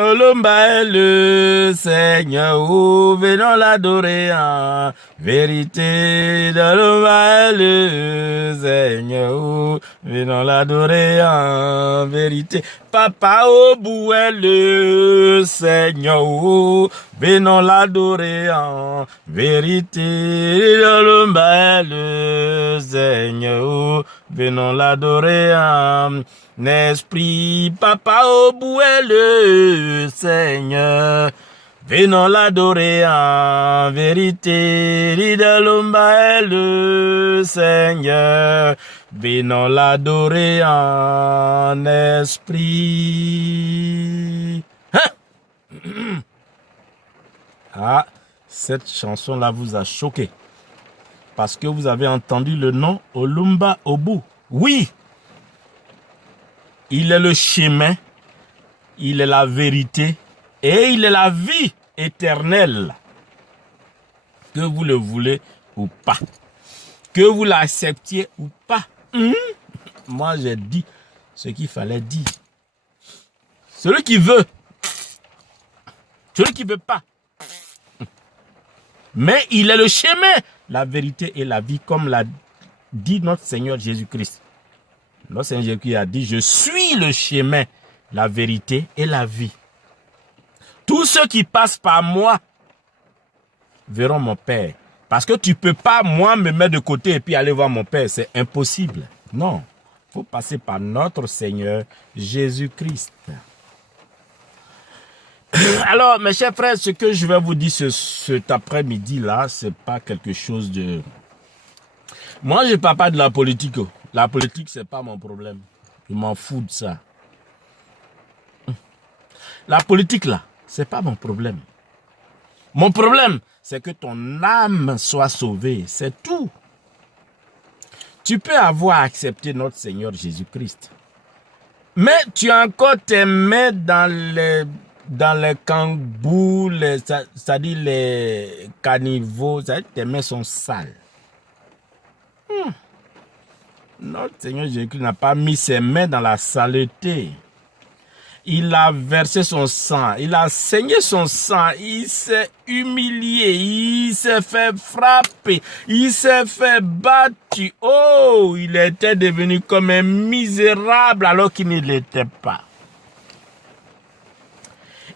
Olumba est le Seigneur, oh, venons l'adorer en vérité. Olumba est le Seigneur, oh, venons l'adorer en vérité. Papa Obu est le Seigneur, oh, venons l'adorer en vérité. Olumba est le Seigneur, oh, venons l'adorer en esprit. Papa Obu est le Seigneur, venons l'adorer en vérité. Lidalumba est le Seigneur, venons l'adorer en esprit. Hein? Ah, cette chanson-là vous a choqué. Parce que vous avez entendu le nom Olumba Obu. Oui, il est le chemin, il est la vérité et il est la vie éternelle. Que vous le voulez ou pas. Que vous l'acceptiez ou pas. Moi, j'ai dit ce qu'il fallait dire. Celui qui veut. Celui qui ne veut pas. Mais il est le chemin, la vérité et la vie, comme l'a dit notre Seigneur Jésus-Christ. Notre Seigneur Jésus-Christ a dit, je suis le chemin, la vérité et la vie. Tous ceux qui passent par moi verront mon Père. Parce que tu ne peux pas, moi, me mettre de côté et puis aller voir mon Père. C'est impossible. Non. Il faut passer par notre Seigneur Jésus-Christ. Alors, mes chers frères, ce que je vais vous dire cet après-midi-là, ce n'est pas quelque chose de... Moi, je ne parle pas de la politique. La politique, ce n'est pas mon problème. Je m'en fous de ça. La politique, là, ce n'est pas mon problème. Mon problème, c'est que ton âme soit sauvée. C'est tout. Tu peux avoir accepté notre Seigneur Jésus-Christ. Mais tu as encore tes mains dans les cambouis, c'est-à-dire les caniveaux. Tes mains sont sales. Notre Seigneur Jésus-Christ n'a pas mis ses mains dans la saleté. Il a versé son sang, il a saigné son sang, il s'est humilié, il s'est fait frapper, il s'est fait battre. Oh, il était devenu comme un misérable alors qu'il ne l'était pas.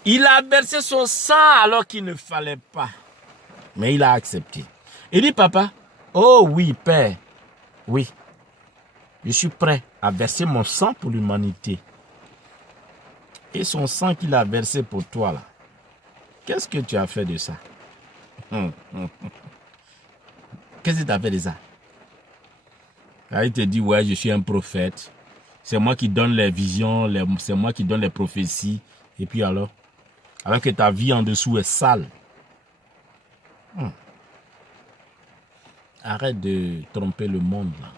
Il a versé son sang alors qu'il ne fallait pas. Mais il a accepté. Il dit, papa, oh oui, Père, oui, je suis prêt à verser mon sang pour l'humanité. Et son sang qu'il a versé pour toi, là, qu'est-ce que tu as fait de ça? Qu'est-ce que tu as fait de ça? Là, il te dit, ouais, je suis un prophète. C'est moi qui donne les visions, c'est moi qui donne les prophéties. Et puis alors que ta vie en dessous est sale. Arrête de tromper le monde, là.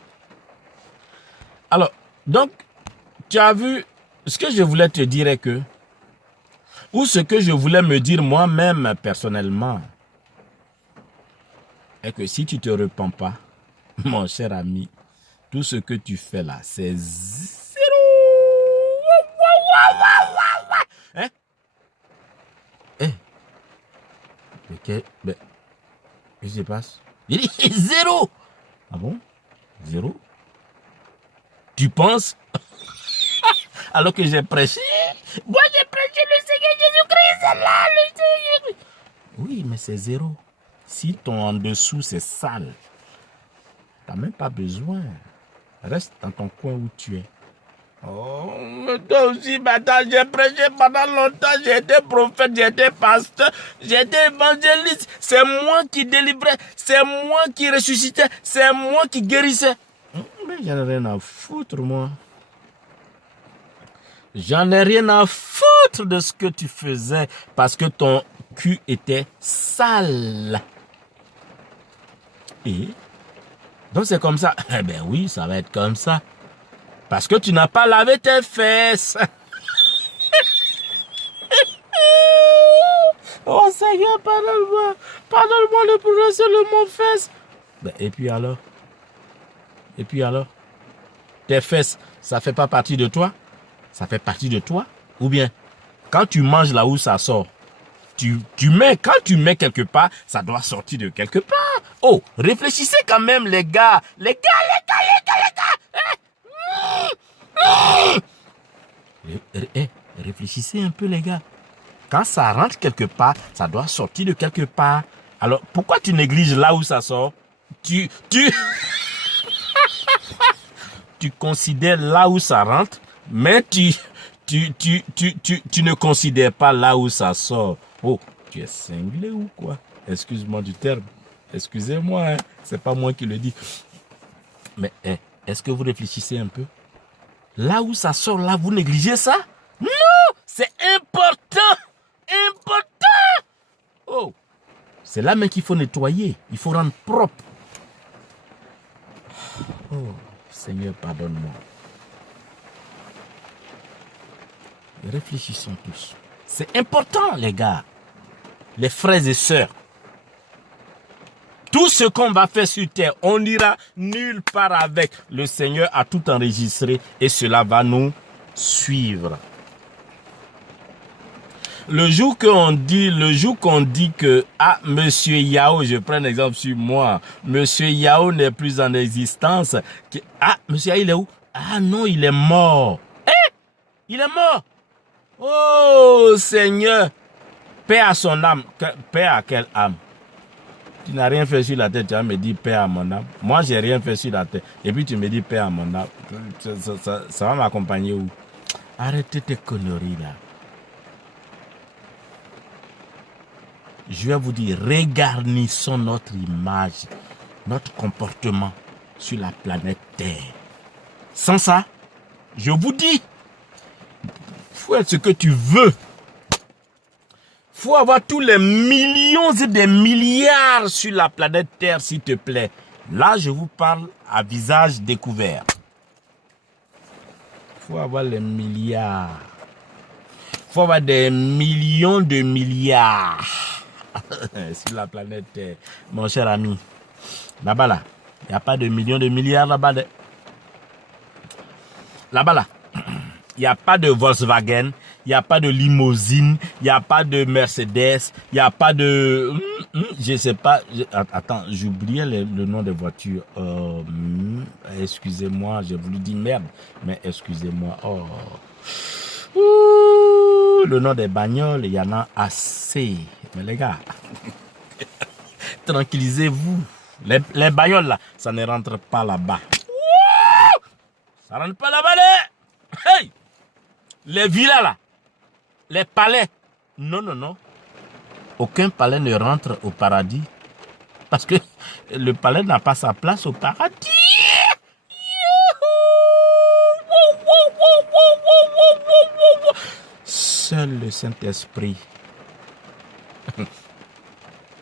Alors, donc, tu as vu, ce que je voulais te dire est que, ou ce que je voulais me dire moi-même personnellement, est que si tu ne te repens pas, mon cher ami, tout ce que tu fais là, c'est zéro. Hein? Ok, ben, qu'est-ce qui se passe? Il dit zéro. Ah bon? Zéro? Tu penses? Alors que j'ai prêché. Moi, j'ai prêché le Seigneur Jésus-Christ. Là, le Seigneur. Oui, mais c'est zéro. Si ton en dessous, c'est sale, tu n'as même pas besoin. Reste dans ton coin où tu es. Oh, mais toi aussi, maintenant, j'ai prêché pendant longtemps. J'ai été prophète, j'ai été pasteur, j'ai été évangéliste. C'est moi qui délivrais, c'est moi qui ressuscitais, c'est moi qui guérissais. Mais j'en ai rien à foutre, moi. J'en ai rien à foutre de ce que tu faisais parce que ton cul était sale. Et donc c'est comme ça. Eh bien oui, ça va être comme ça. Parce que tu n'as pas lavé tes fesses. Oh Seigneur, pardonne-moi. Pardonne-moi de prononcer le mot fesses. Ben, et puis alors? Et puis alors? Tes fesses, ça ne fait pas partie de toi? Ça fait partie de toi? Ou bien, Quand tu manges là où ça sort, quand tu mets quelque part, ça doit sortir de quelque part. Oh, réfléchissez quand même, les gars. Les gars. Réfléchissez un peu, les gars. Quand ça rentre quelque part, ça doit sortir de quelque part. Alors, pourquoi tu négliges là où ça sort? Tu considères là où ça rentre, mais tu ne considères pas là où ça sort. Oh, tu es cinglé ou quoi? Excuse-moi du terme. Excusez-moi, hein. C'est pas moi qui le dis. Mais est-ce que vous réfléchissez un peu? Là où ça sort, là, vous négligez ça? Non! C'est important! Important! Oh! C'est là même qu'il faut nettoyer. Il faut rendre propre. Oh, Seigneur, pardonne-moi. Réfléchissons tous. C'est important, les gars. Les frères et sœurs. Tout ce qu'on va faire sur terre, on n'ira nulle part avec. Le Seigneur a tout enregistré et cela va nous suivre. Le jour qu'on dit que, Monsieur Yao, je prends un exemple sur moi, Monsieur Yao n'est plus en existence. Monsieur Yao, il est où? Ah non, il est mort. Il est mort. Oh Seigneur, paix à son âme. Paix à quelle âme? Tu n'as rien fait sur la terre, tu vas me dire paix à mon âme. Moi, j'ai rien fait sur la terre. Et puis tu me dis paix à mon âme. Ça va m'accompagner où? Arrêtez tes conneries là. Je vais vous dire, regarnissons notre image, notre comportement sur la planète Terre. Sans ça, je vous dis, faut être ce que tu veux. Faut avoir tous les millions et des milliards sur la planète Terre, s'il te plaît. Là, je vous parle à visage découvert. Faut avoir les milliards. Faut avoir des millions de milliards sur la planète Terre. Mon cher ami, là-bas, là, il n'y a pas de millions de milliards là-bas. Là-bas, là, il n'y a pas de Volkswagen, il n'y a pas de limousine, il n'y a pas de Mercedes, il n'y a pas de... je sais pas... Attends, j'oubliais le nom des voitures. Excusez-moi, j'ai voulu dire merde, mais excusez-moi. Oh. Le nom des bagnoles, il y en a assez. Mais les gars, tranquillisez-vous. Les bagnoles là, ça ne rentre pas là-bas. Ça rentre pas là-bas, hey! Les villas là, les palais. Non, non, non. Aucun palais ne rentre au paradis. Parce que le palais n'a pas sa place au paradis. Seul le Saint-Esprit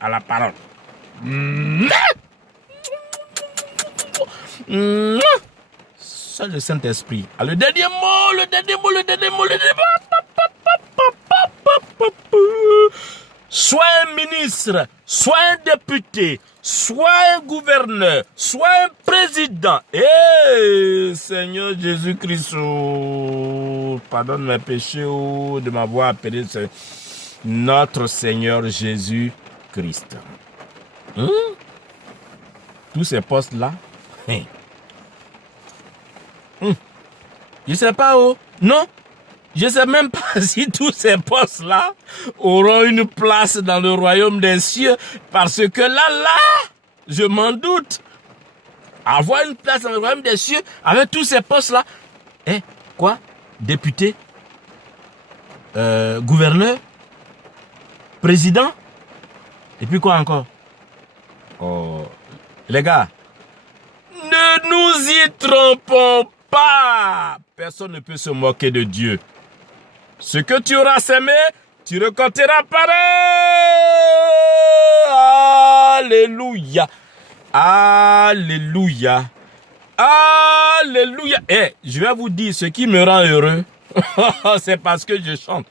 a la parole. Seul le Saint-Esprit a le dernier mot, le dernier mot, le dernier mot, le dernier mot. Soit un ministre, soit un député, soit un gouverneur, soit un président. Seigneur Jésus-Christ, pardonne mes péchés de m'avoir appelé notre Seigneur Jésus-Christ. Tous ces postes-là, je ne sais pas où. Non, je ne sais même pas si tous ces postes-là auront une place dans le royaume des cieux. Parce que là, je m'en doute. Avoir une place dans le royaume des cieux avec tous ces postes-là. Quoi? Député? Gouverneur? Président? Et puis quoi encore? Oh, les gars, ne nous y trompons pas. Personne ne peut se moquer de Dieu. Ce que tu auras semé, tu récolteras pareil. Alléluia. Alléluia. Alléluia. Je vais vous dire ce qui me rend heureux. C'est parce que je chante.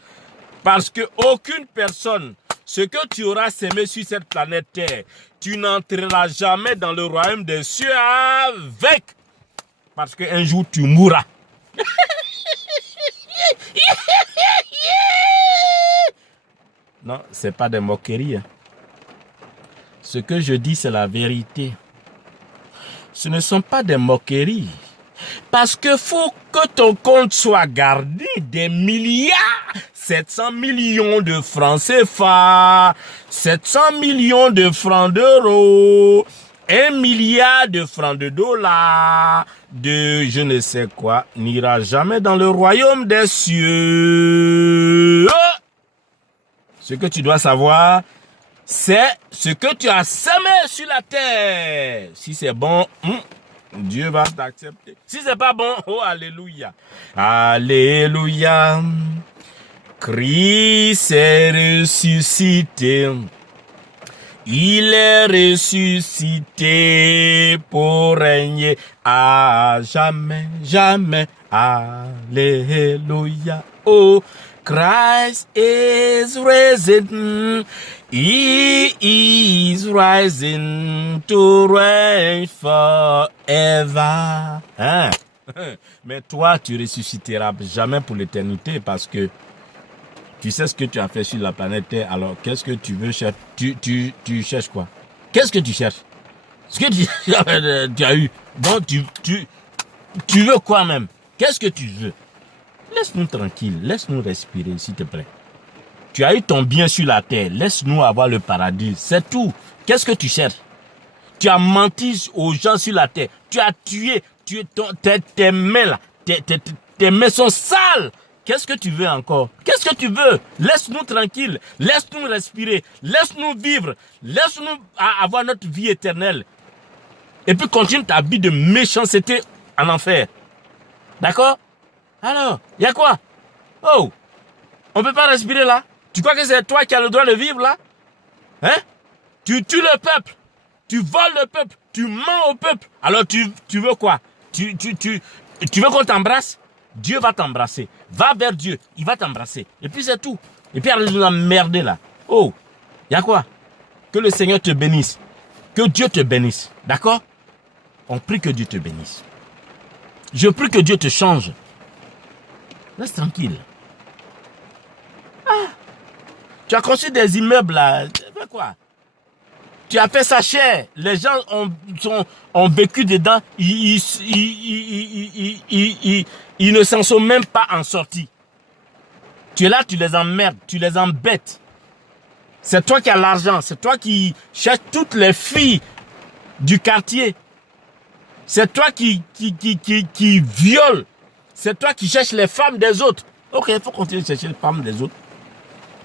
Parce que aucune personne, ce que tu auras semé sur cette planète Terre, tu n'entreras jamais dans le royaume des cieux avec. Parce qu'un jour tu mourras. Non, c'est pas des moqueries. Hein. Ce que je dis, c'est la vérité. Ce ne sont pas des moqueries. Parce que faut que ton compte soit gardé des milliards, 700 millions de francs CFA, 700 millions de francs d'euros, 1 milliard de francs de dollars, de je ne sais quoi, n'ira jamais dans le royaume des cieux. Ce que tu dois savoir, c'est ce que tu as semé sur la terre. Si c'est bon, Dieu va t'accepter. Si c'est pas bon, oh alléluia. Alléluia. Christ est ressuscité. Il est ressuscité pour régner à jamais, jamais. Alléluia. Oh, Christ is risen. He is rising to reign forever. Hein? Mais toi, tu ressusciteras jamais pour l'éternité parce que tu sais ce que tu as fait sur la planète Terre. Alors, qu'est-ce que tu veux chercher? Tu cherches quoi? Qu'est-ce que tu cherches? Ce que tu as eu. Donc, tu veux quoi même? Qu'est-ce que tu veux? Laisse-nous tranquille. Laisse-nous respirer, s'il te plaît. Tu as eu ton bien sur la terre. Laisse-nous avoir le paradis. C'est tout. Qu'est-ce que tu cherches? Tu as menti aux gens sur la terre. Tu as tué. Tes mains là. Tes mains sont sales. Qu'est-ce que tu veux encore? Qu'est-ce que tu veux? Laisse-nous tranquille. Laisse-nous respirer. Laisse-nous vivre. Laisse-nous avoir notre vie éternelle. Et puis continue ta vie de méchanceté en enfer. D'accord? Alors, il y a quoi? Oh, on peut pas respirer là? Tu crois que c'est toi qui as le droit de vivre là? Hein? Tu tues le peuple. Tu voles le peuple. Tu mens au peuple. Alors tu veux quoi? Tu veux qu'on t'embrasse? Dieu va t'embrasser. Va vers Dieu. Il va t'embrasser. Et puis c'est tout. Et puis arrête de nous emmerder là. Oh, il y a quoi? Que le Seigneur te bénisse. Que Dieu te bénisse. D'accord? On prie que Dieu te bénisse. Je prie que Dieu te change. Reste tranquille. Ah, tu as construit des immeubles là. Tu fais quoi? Tu as fait ça cher. Les gens ont vécu dedans. Ils ne s'en sont même pas en sortis. Tu es là, tu les emmerdes, tu les embêtes. C'est toi qui as l'argent. C'est toi qui cherches toutes les filles du quartier. C'est toi qui viole. C'est toi qui cherches les femmes des autres. Ok, il faut continuer de chercher les femmes des autres.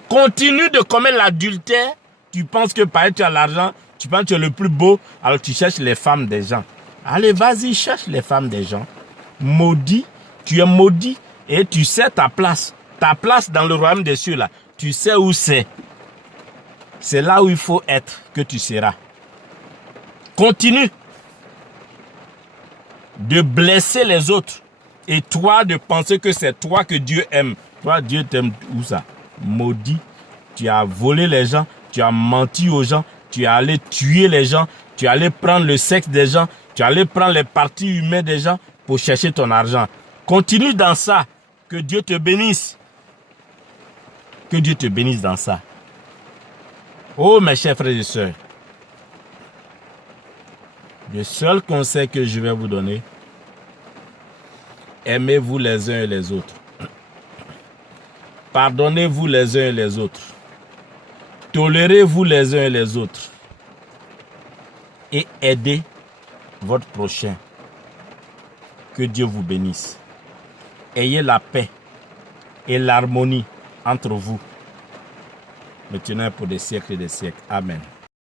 Continue de commettre l'adultère. Tu penses que parce que tu as l'argent, tu penses que tu es le plus beau, alors tu cherches les femmes des gens. Allez, vas-y, cherche les femmes des gens. Maudit, tu es maudit et tu sais ta place. Ta place dans le royaume des cieux, là, tu sais où c'est. C'est là où il faut être que tu seras. Continue de blesser les autres et toi de penser que c'est toi que Dieu aime. Toi, Dieu t'aime où ça? Maudit, tu as volé les gens, tu as menti aux gens, tu es allé tuer les gens, tu es allé prendre le sexe des gens, tu es allé prendre les parties humaines des gens pour chercher ton argent. Continue dans ça. Que Dieu te bénisse. Que Dieu te bénisse dans ça. Oh mes chers frères et sœurs, le seul conseil que je vais vous donner, aimez-vous les uns et les autres. Pardonnez-vous les uns et les autres. Tolérez-vous les uns et les autres. Et aidez votre prochain. Que Dieu vous bénisse. Ayez la paix et l'harmonie entre vous. Maintenant pour des siècles et des siècles. Amen.